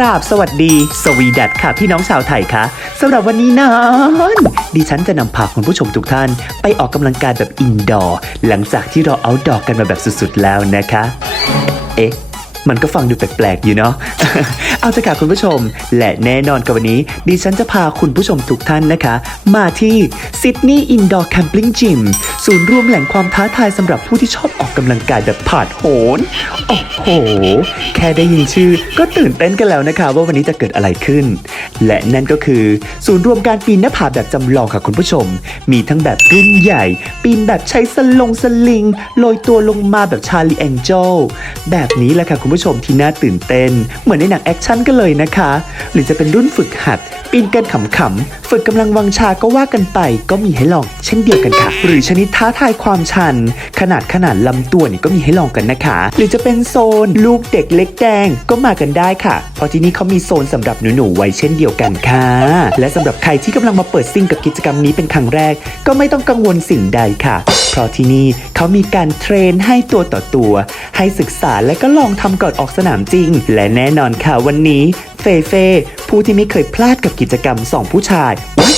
ราบสวัสดี สวีดัตค่ะ พี่น้องชาวไทยคะสำหรับวันนี้นั้นดิฉันจะนำพาคุณผู้ชมทุกท่าน ไปออกกำลังกายแบบอินดอร์ หลังจากที่เราเอาดอกันมาแบบสุดๆแล้วนะคะ เอ๊ะ มันก็ฟังดูแปลกๆอยู่เนาะ เอาเถอะค่ะคุณผู้ชม และแน่นอนกับวันนี้ ดิฉันจะพาคุณผู้ชมทุกท่านนะคะ มาที่ Sydney Indoor Camping Gym ศูนย์รวมแหล่งความท้าทายสำหรับผู้ที่ชอบออกกำลังกายแบบผาดโหน โอ้โห แค่ได้ยินชื่อก็ตื่นเต้นกันแล้วนะคะ ว่าวันนี้จะเกิดอะไรขึ้น และนั่นก็คือ ศูนย์รวมการปีนหน้าผาแบบจำลองค่ะคุณผู้ชม มีทั้งแบบรุ่นใหญ่ ปีนแบบใช้สลงสลิงโรยตัวลงมาแบบชาลีแองเจลแบบนี้แหละค่ะคุณผู้ชมที่น่าตื่นเต้น เหมือนในหนังแอคชั่นกันเลยนะคะ หรือจะเป็นรุ่นฝึกหัด ปีนกันขำๆ ฝึกกำลังวังชาก็ว่ากันไป ก็มีให้ลองเช่นเดียวกันค่ะ หรือชนิดท้าทายความชัน ขนาดขนาดลำตัวนี่ก็มีให้ลองกันนะคะ หรือจะเป็นโซน ลูกเด็กเล็กแดงก็มากันได้ค่ะ เพราะที่นี่เขามีโซนสำหรับหนูๆไว้เช่นเดียวกันค่ะ และสำหรับใครที่กำลังมาเปิดซิ่งกับกิจกรรมนี้เป็นครั้งแรก ก็ไม่ต้องกังวลสิ่งใดค่ะ เพราะที่นี่เขามีการเทรนให้ตัวต่อตัว ให้ศึกษาและก็ลองทำก่อนออกสนามจริง และแน่นอนค่ะวันนี้ เฟเฟผู้ที่ไม่เคยพลาดกับกิจกรรมสองผู้ชายอุ๊ย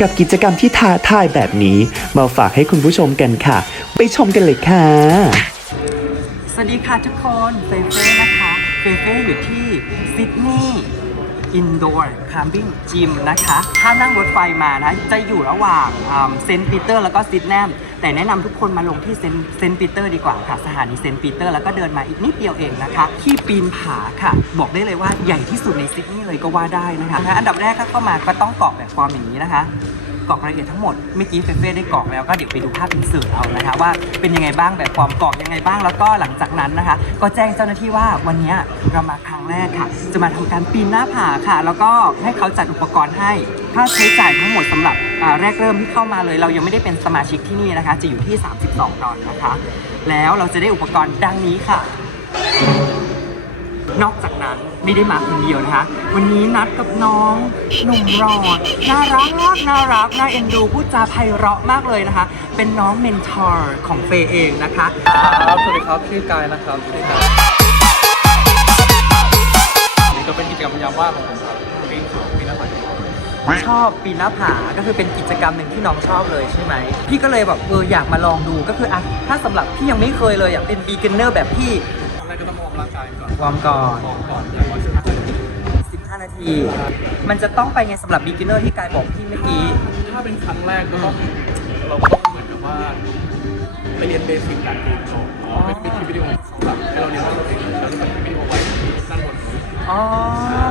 กับกิจกรรมที่ท้าทายแบบนี้ มาฝากให้คุณผู้ชมกันค่ะ ไปชมกันเลยค่ะ สวัสดีค่ะทุกคน เฟเฟ่นะคะ เฟเฟ่อยู่ที่ซิดนีย์ อินดอร์คัมบิ้งจิมนะคะ ถ้านั่งรถไฟมานะ จะอยู่ระหว่างเซนต์ปีเตอร์แล้วก็ซิดแนมแต่แนะนำทุกคนมาลงที่เซนเซนต์ปีเตอร์ดีกว่าค่ะ สถานีเซนต์ปีเตอร์แล้วก็เดินมาอีกนิดเดียวเองนะคะ ที่ปีนผาค่ะ บอกได้เลยว่าใหญ่ที่สุดในซิดนีย์เลยก็ว่าได้นะคะ อันดับแรกถ้าเข้ามาก็ต้องเกาะแบบฟอร์มอย่างนี้นะคะ กรอกรายละเอียดทั้งหมดเมื่อกี้เฟเฟ่ได้กรอกแล้วก็เดี๋ยวไปดูภาพอินเสิร์ตเอานะคะว่าเป็นยังไงบ้างแบบความกรอกยังไงบ้างแล้วก็หลังจากนั้นนะคะ ก็แจ้งเจ้าหน้าที่ว่าวันนี้เรามาครั้งแรกค่ะ จะมาทำการปีนหน้าผาค่ะ แล้วก็ให้เขาจัดอุปกรณ์ให้ค่าใช้จ่ายทั้งหมดสำหรับอ่าแรกเริ่มที่เข้ามาเลย เรายังไม่ได้เป็นสมาชิกที่นี่นะคะ จะอยู่ที่ 32ดอลนะคะ แล้วเราจะได้อุปกรณ์ดังนี้ค่ะ นอกจากนั้นไม่ได้มาคนเดียวนะคะ วันนี้นัดกับน้องหนุ่มรอดน่ารักน่ารักน่าเอ็นดูพูดจาไพเราะมากเลยนะคะ เป็นน้องเมนทอร์ของเฟย์เองนะคะครับสวัสดีครับชื่อกายนะครับชื่อกายนี่ก็เป็นกิจกรรมยามว่างของผมครับปีนเขาปีนหน้าผาชอบปีนหน้าผาก็คือเป็นกิจกรรมหนึ่งที่น้องชอบเลยใช่ไหมพี่ก็เลยแบบเอออยากมาลองดูก็คืออะถ้าสำหรับพี่ยังไม่เคยเลยอยากเป็น beginner แบบพี่ตอนแรกก็ต้องวอ ร์มร่างกายก่อนวอร์มก่อนวอร์มก่อนอย่างน้อยสิบห้านาที15 นาที มันจะต้องไปไงสำหรับ beginner ที่กายบอกพี่เมื่อกี้ ถ้าเป็นครั้งแรกก็ต้องเราก็ต้องเหมือนกับว่าไปเรียนเบสิกการปีนก่อนเป็นมีคลิปวิดีโอสำหรับให้เราเรียนว่าเราเองเราจะเป็นคลิปวิดีโอไว้ด้านบนนี้อ๋อ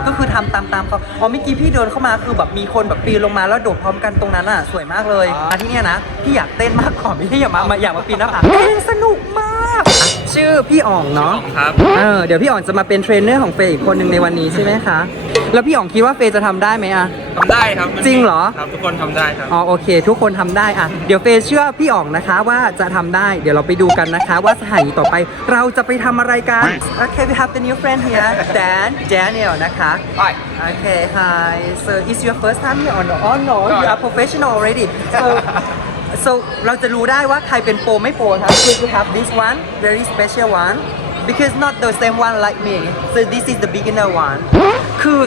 ก็คือทำตามตามเขาอ๋อเมื่อกี้พี่เดินเข้ามาคือแบบมีคนแบบปีนลงมาแล้วโดดพร้อมกันตรงนั้นอะ สวยมากเลยอ่ามมาที่เนี่ยนะ พี่อยากเต้นมากกว่าพี่อยากมามา อยากมาปีนหน้าผาเต้นสนุกมากอะ ชื่อพี่อ่องเนาะครับเออเดี๋ยวพี่อ่องจะมาเป็นเทรนเนอร์ของเฟย์อีกคนหนึ่งในวันนี้ใช่ไหมคะ แล้วพี่อ่องคิดว่าเฟย์จะทำได้ไหมอะทำได้ครับมันจริงเหรอ ครับทุกคนทำได้ครับ อ๋อโอเค ทุกคนทำได้อะเดี๋ยวเฟย์เชื่อพี่อ่องนะคะว่าจะทำได้ เดี๋ยวเราไปดูกันนะคะว่าสถานีต่อไปเราจะไปทำอะไรกันโอเค we have the new friend here Dan Daniel นะคะ Hi Okay hi so is your first time here or no oh no you are professional already so so เราจะรู้ได้ว่าใครเป็นโปรไม่โปรครับ so you have this one very special one because not the same one like me so this is the beginner one คือ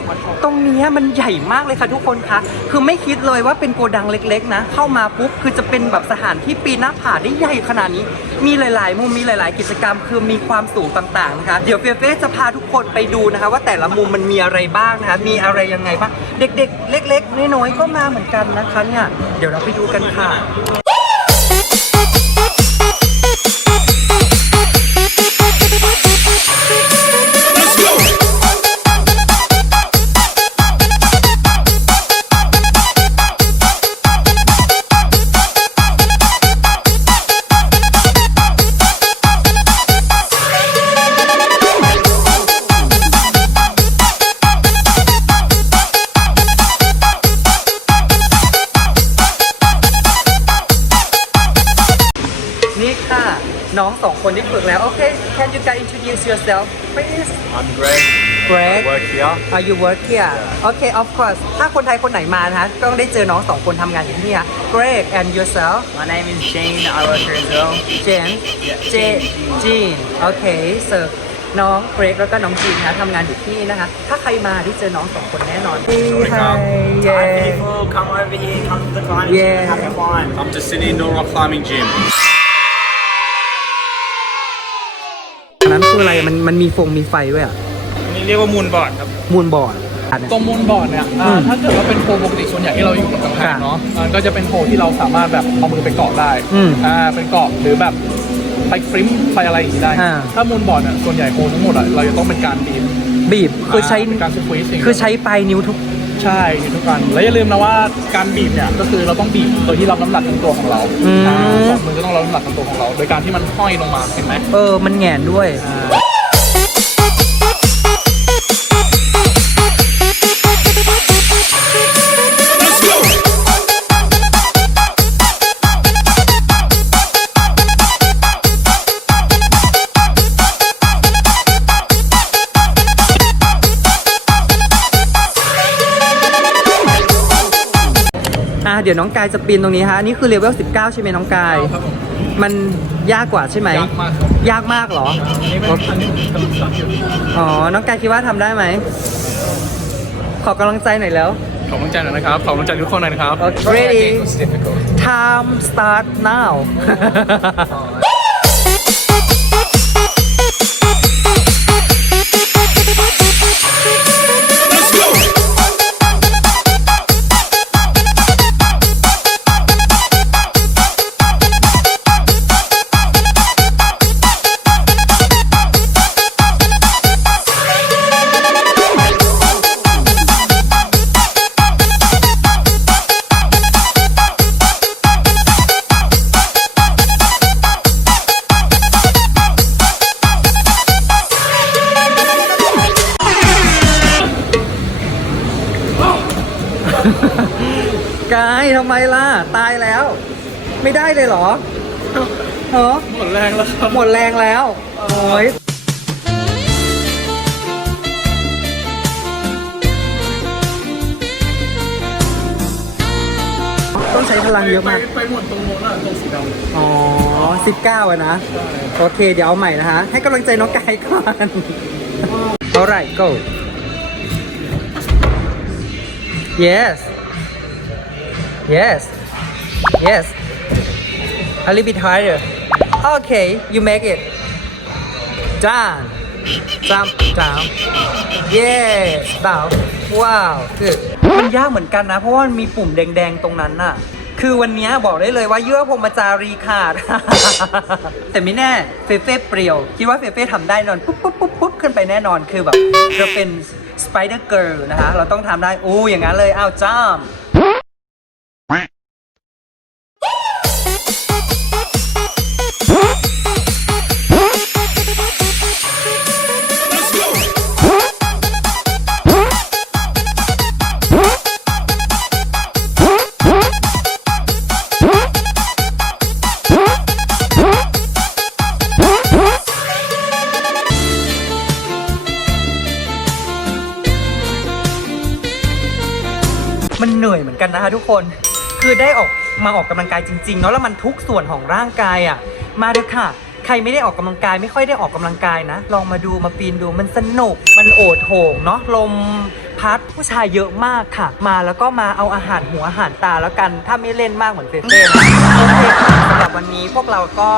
ตรงเนี้ยมันใหญ่มากเลยค่ะทุกคนคะคือไม่คิดเลยว่าเป็นโกดังเล็กๆนะ เข้ามาปุ๊บคือจะเป็นแบบสถานที่ปีนหน้าผาได้ใหญ่ขนาดนี้ มีหลาย ๆ มุมมีหลาย ๆ กิจกรรม คือมีความสูงต่างๆนะคะเดี๋ยวเฟียเฟ่จะพาทุกคนไปดูนะคะ ว่าแต่ละมุมมันมีอะไรบ้างนะคะมีอะไรยังไงบ้างเด็ก ๆ เล็ก ๆ น้อยๆก็มาเหมือนกันนะคะเนี่ยเดี๋ยวเราไปดูกันค่ะ นี่ค่ะ น้องสองคนที่ฝึกแล้ว โอเค can you guys introduce yourself please I'm Greg. Greg I work here. Are you work here Okay of course ถ้าคนไทยคนไหนมานะคะก็ต้องได้เจอน้องสองคนทำงานอยู่ที่นี่ค่ะ Greg and yourself My name is Shane. I work here as well. Jen J Jean Okay so น้องเกรกแล้วก็น้องจีนนะทำงานอยู่ที่นี่นะคะ ถ้าใครมาที่เจอน้องสองคนแน่นอนครับเย้ people come over here, come to the climbing Yeah. gym, have fun. Come to Sydney Indoor Rock Climbing Gym อันนั้น คืออะไรมันมันมีฟงมีไฟด้วยอะอันนี้เรียกว่ามูลบอร์ดครับ มูลบอร์ดอันนั้นตรงมูลบอร์ดเนี่ยอ่าอืมถ้าเกิดว่าเป็นโพลปกติส่วนใหญ่ที่เราอยู่บนกำแพงค่ะเนาะมันก็จะเป็นโพลที่เราสามารถแบบเอามือไปเกาะได้อืมอ่าเป็นเกาะหรือแบบไปฟริมไปอะไรอย่างนี้ได้ อ่า ถ้ามูลบอร์ดเนี่ยส่วนใหญ่โพลทั้งหมดอะเราจะต้องเป็นการบีบบีบคือใช้เป็นการสควีซคือใช้ปลายนิ้วทุก ใช่ทุกการแล้วอย่าลืมนะว่าการบีบเนี่ยก็คือเราต้องบีบโดยที่รับน้ำหนักทั้งตัวของเราอืม อ่าสองมือก็ต้องรับน้ำหนักทั้งตัวของเรา โดยการที่มันห้อยลงมาเห็นไหมเออ มันแหงนด้วย อะ ดี๋ยวน้องกายจะปีนตรงนี้ฮะอันนี่คือเลเวล 19 ใช่ไหมน้องกาย ครับผมมันยากกว่าใช่ไหม ยากมากครับยากมากเหรอ อันนี้เป็นอันนี้กำลังสั่งอยู่อ๋อ น้องกายคิดว่าทำได้ไหม ขอกำลังใจหน่อยแล้ว ขอบคุณใจหน่อยนะครับขอบคุณใจทุกคนหน่อยนะครับ Okay. Ready? It's difficult. Time start now กายทำไมล่ะ ตายแล้ว ไม่ได้เลยเหรอเหรอหมดแรงแล้วครับหมดแรงแล้วโอ้ยต้องใช้พลังเยอะมาก ไปไปหมดตรงโน้นอะตรงสีดำอ๋อสิบเก้าอะนะ โอเค เดี๋ยวเอาใหม่นะฮะ ให้กำลังใจน้องกายก่อน alright go yes yes yes a little bit higher okay you make it down jump down yes down wow good มันยากเหมือนกันนะ เพราะว่ามันมีปุ่มแดงๆตรงนั้นน่ะ คือวันนี้บอกได้เลยว่าเยื่อพรหมจารีขาด แต่ไม่แน่เฟเฟ่เปรียว คิดว่าเฟเฟ่ทำได้นอนปุ๊บปุ๊บปุ๊บปุ๊บขึ้นไปแน่นอนคือแบบเราเป็นสไปเดอร์เกิร์ลนะคะ เราต้องทำได้อู้อย่างนั้นเลย อ้าวจ้าม มันเหนื่อยเหมือนกันนะคะทุกคน คือได้ออกมาออกกำลังกายจริงๆเนาะแล้วมันทุกส่วนของร่างกายอะ่ะ มาเด้อค่ะ ใครไม่ได้ออกกำลังกาย ไม่ค่อยได้ออกกำลังกายนะ ลองมาดูมาปีนดูมันสนุก มันโอดโถงเนาะลมพัดผู้ชายเยอะมากค่ะ มาแล้วก็มาเอาอาหารหัวอาหารตาแล้วกัน ถ้าไม่เล่นมากเหมือนเฟเฟ่นะโอเคค่ะสำหรับวันนี้พวกเราก็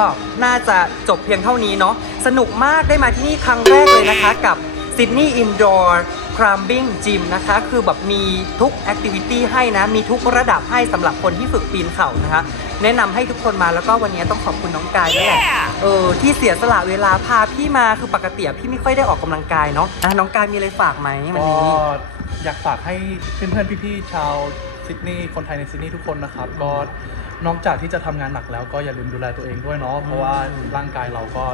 น่าจะจบเพียงเท่านี้เนาะสนุกมากได้มาที่นี่ครั้งแรกเลยนะคะกับ Sydney Indoor Climbing Gym นะคะ คือแบบมีทุกแอคทิวิตี้ให้นะ มีทุกระดับให้สำหรับคนที่ฝึกปีนเขานะคะ แนะนำให้ทุกคนมาแล้วก็วันนี้ต้องขอบคุณน้องกายด้วยแหละเออที่เสียสละเวลาพาพี่มาคือปกติอะพี่ไม่ค่อยได้ออกกำลังกายเนาะอะน้องกายมีอะไรฝากไหมวันก็นี้ อยากฝากให้เพื่อนๆ พี่ๆ ชาวซิดนีย์คนไทยในซิดนีย์ทุกคนนะครับ ก็นอกจากที่จะทำงานหนักแล้วก็อย่าลืมดูแลตัวเองด้วยเนาะเพราะว่าร่างกายเราก็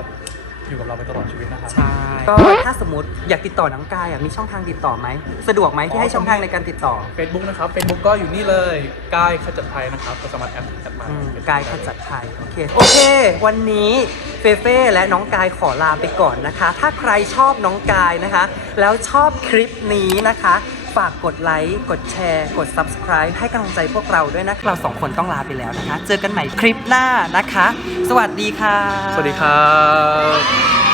อยู่กับเราไปตลอดชีวิตนะครับ ใช่ก็ถ้าสมมติอยากติดต่อน้องกายอะมีช่องทางติดต่อไหม สะดวกไหมที่ให้ช่องทางในการติดต่อ Facebook นะครับ Facebook ก็อยู่นี่เลยกายขจัดภัยนะครับก็สามารถแอดแอดมาอืมกายขจัดภัยโอเคโอเค วันนี้เฟเฟ่และน้องกายขอลาไปก่อนนะคะ ถ้าใครชอบน้องกายนะคะ แล้วชอบคลิปนี้นะคะ ฝากกดไลค์ กดแชร์ กด subscribe ให้กำลังใจพวกเราด้วยนะเราสองคนต้องลาไปแล้วนะคะ เจอกันใหม่คลิปหน้านะคะ สวัสดีค่ะ สวัสดีครับ